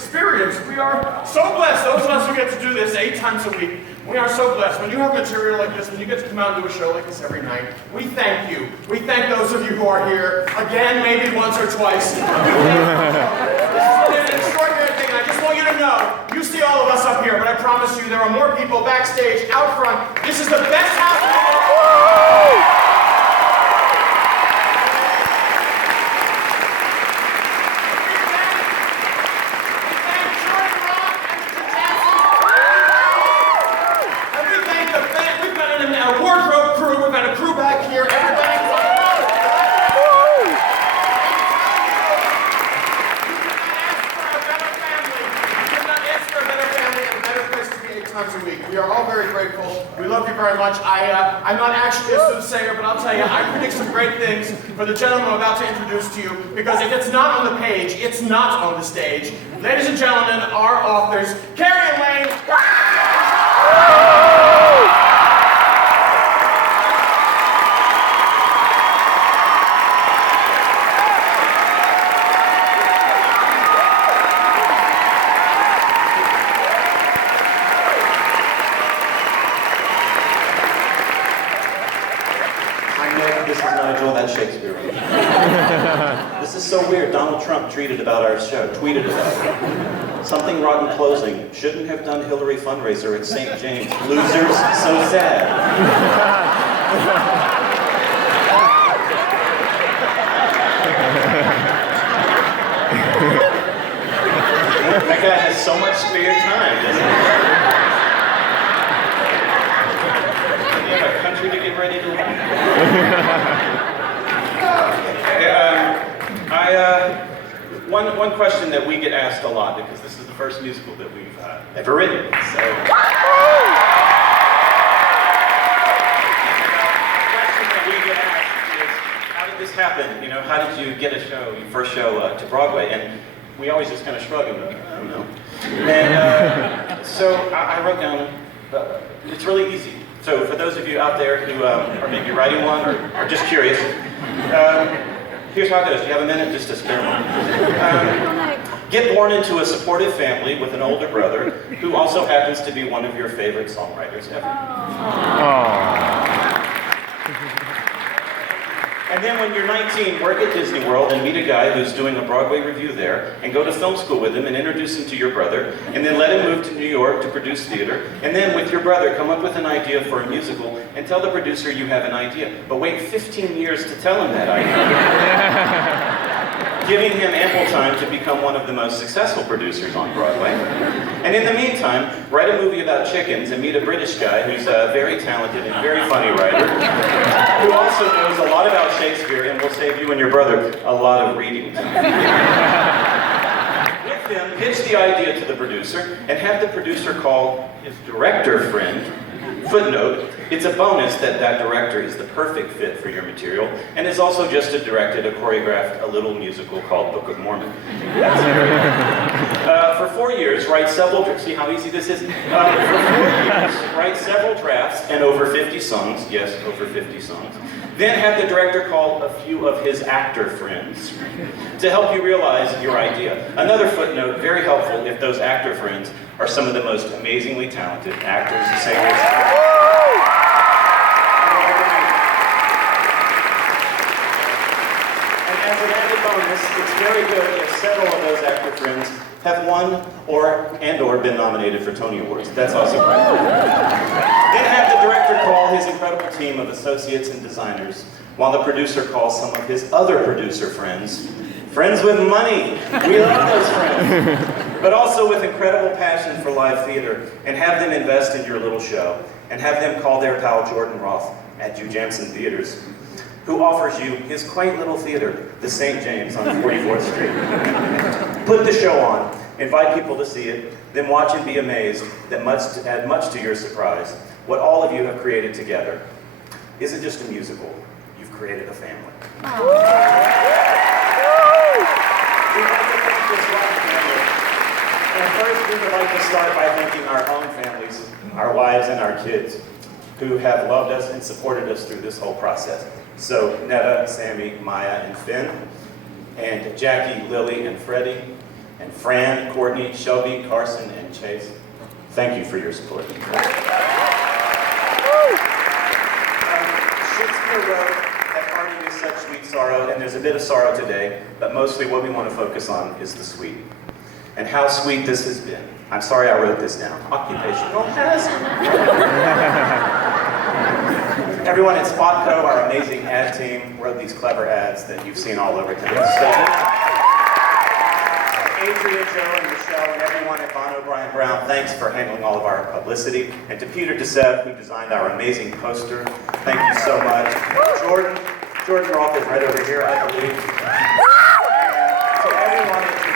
experience. We are so blessed, those of us who get to do this 8 times a week. We are so blessed. When you have material like this, when you get to come out and do a show like this every night, we thank you. We thank those of you who are here, again, maybe once or twice. This is an extraordinary thing, and I just want you to know, you see all of us up here, but I promise you there are more people backstage, out front. This is the best house in the world. We are all very grateful. We love you very much. I'm not actually a soothsayer, but I'll tell you, I predict some great things for the gentleman I'm about to introduce to you, because if it's not on the page, it's not on the stage. Ladies and gentlemen, our authors, Carrie and Wayne. Shakespeare. This is so weird. Donald Trump tweeted about our show. Something rotten closing. Shouldn't have done Hillary fundraiser at St. James. Losers, so sad. That guy has so much spare time, doesn't he? You have a country to get ready to run. One question that we get asked a lot, because this is the first musical that we've ever written. So, the question that we get asked is, how did this happen? You know, how did you get your first show to Broadway? And we always just kind of shrug and go, I don't know. And so I wrote down, it's really easy. So for those of you out there who are maybe writing one or are just curious, here's how it goes. Do you have a minute? Just a spare one. Get born into a supportive family with an older brother who also happens to be one of your favorite songwriters ever. And then when you're 19, work at Disney World and meet a guy who's doing a Broadway review there, and go to film school with him and introduce him to your brother, and then let him move to New York to produce theater, and then with your brother come up with an idea for a musical and tell the producer you have an idea. But wait 15 years to tell him that idea. Giving him ample time to become one of the most successful producers on Broadway. And in the meantime, write a movie about chickens and meet a British guy who's a very talented and very funny writer, who also knows a lot about Shakespeare and will save you and your brother a lot of reading time. With them, pitch the idea to the producer and have the producer call his director friend. Footnote, it's a bonus that director is the perfect fit for your material and has also just directed or choreographed a little musical called Book of Mormon. For 4 years, write several, see how easy this is? For 4 years, write several drafts and over 50 songs, yes, over 50 songs. Then have the director call a few of his actor friends to help you realize your idea. Another footnote, very helpful if those actor friends are some of the most amazingly talented actors, singers. And as an added bonus, it's very good if several of those actor friends have won or been nominated for Tony Awards. That's also great. Then have the director call his incredible team of associates and designers, while the producer calls some of his other producer friends. Friends with money. We love those friends. But also with incredible passion for live theater, and have them invest in your little show, and have them call their pal Jordan Roth at Hugh Jansen Theaters, who offers you his quaint little theater, the St. James on 44th Street. Put the show on, invite people to see it, then watch and be amazed that much to your surprise, what all of you have created together isn't just a musical, you've created a family. And first, we would like to start by thanking our own families, our wives and our kids, who have loved us and supported us through this whole process. So, Netta, Sammy, Maya, and Finn, and Jackie, Lily, and Freddie, and Fran, Courtney, Shelby, Carson, and Chase, thank you for your support. Shakespeare wrote that parting is such sweet sorrow, and there's a bit of sorrow today, but mostly what we want to focus on is the sweet. And how sweet this has been. I'm sorry I wrote this down. Occupational hazard. Everyone at Spotco, our amazing ad team, wrote these clever ads that you've seen all over town. So, Adria, Joe, and Michelle, and everyone at Von O'Brien Brown, thanks for handling all of our publicity. And to Peter DeSev, who designed our amazing poster, thank you so much. Jordan Roth is right over here, I believe. And to everyone at the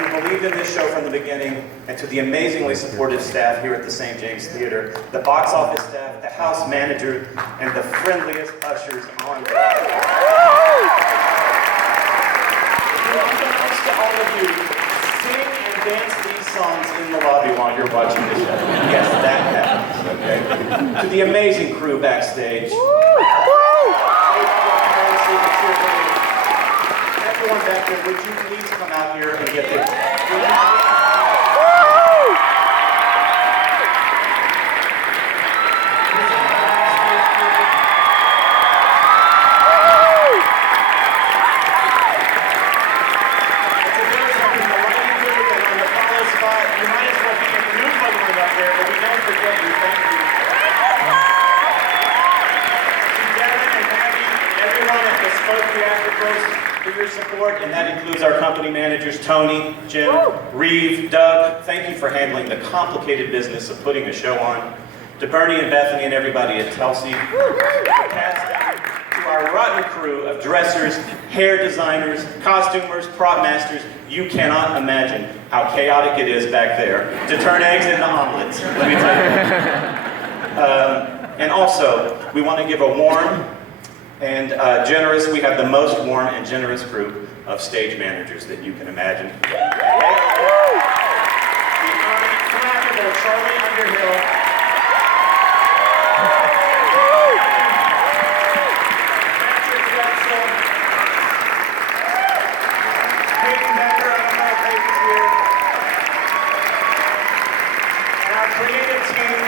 who believed in this show from the beginning, and to the amazingly supportive staff here at the St. James Theater, the box office staff, the house manager, and the friendliest ushers on the Unbeknownst to all of you, sing and dance these songs in the lobby while you're watching the show. Yes, that happens, okay? To the amazing crew backstage. Everyone back there, would you please come out here and get this? For your support, and that includes our company managers, Tony, Jim, Reeve, Doug. Thank you for handling the complicated business of putting a show on. To Bernie and Bethany and everybody at Telsey. To our rotten crew of dressers, hair designers, costumers, prop masters. You cannot imagine how chaotic it is back there to turn eggs into omelets, let me tell you. And also, we want to give a warm and generous, we have the most warm and generous group of stage managers that you can imagine. The unflappable Charlie Underhill. Patrick Wetzel. Peyton Becker, I don't know if Peyton's here. And our creative team,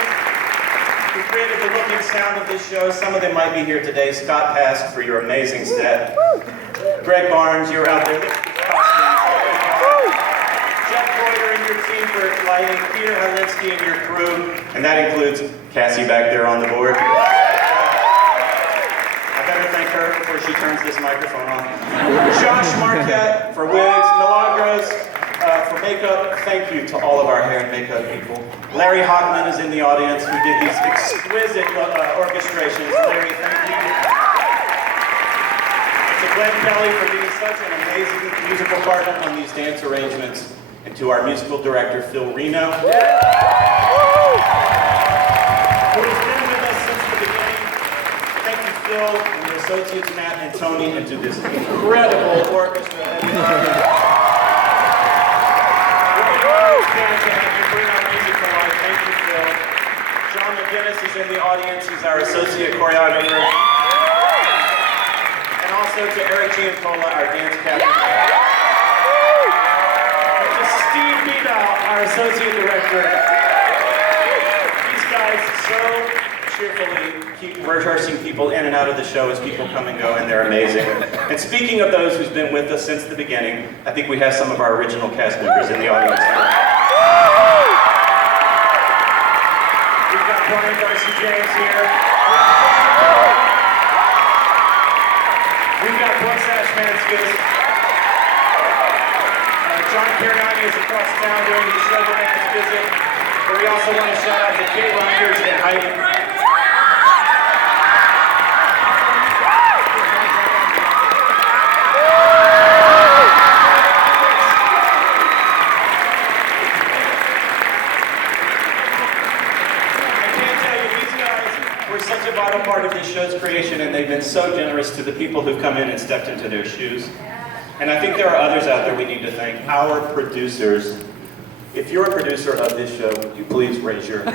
who created the look and sound of this show. Some of them might be here today. Scott Pask for your amazing set. Greg Barnes, you're out there. Jeff Reuter and your team for lighting. Peter Halinsky and your crew. And that includes Cassie back there on the board. I better thank her before she turns this microphone on. Josh Marquette for wigs. Milagros for makeup. Thank you to all of our hair and makeup people. Larry Hockman is in the audience, who did these exquisite orchestrations. Larry, thank you. To Glenn Kelly for being such an amazing musical partner on these dance arrangements. And to our musical director, Phil Reno, who has been with us since the beginning. Thank you, Phil, and your associates, Matt and Tony, and to this incredible orchestra. John McGinnis is in the audience. He's our associate choreographer. And also to Eric Giancola, our dance captain. And to Steve Bidal, our associate director. These guys so cheerfully keep rehearsing people in and out of the show as people come and go, and they're amazing. And speaking of those who's been with us since the beginning, I think we have some of our original cast members in the audience. We've got Brian Darcy James here. We've got Brooks Ashmanskas. John Cariani is across town doing the show the next visit. But we also want to shout out to Kate Reinders and Heidi. Such a vital part of this show's creation, and they've been so generous to the people who've come in and stepped into their shoes. And I think there are others out there we need to thank. Our producers. If you're a producer of this show, would you please raise your... Look.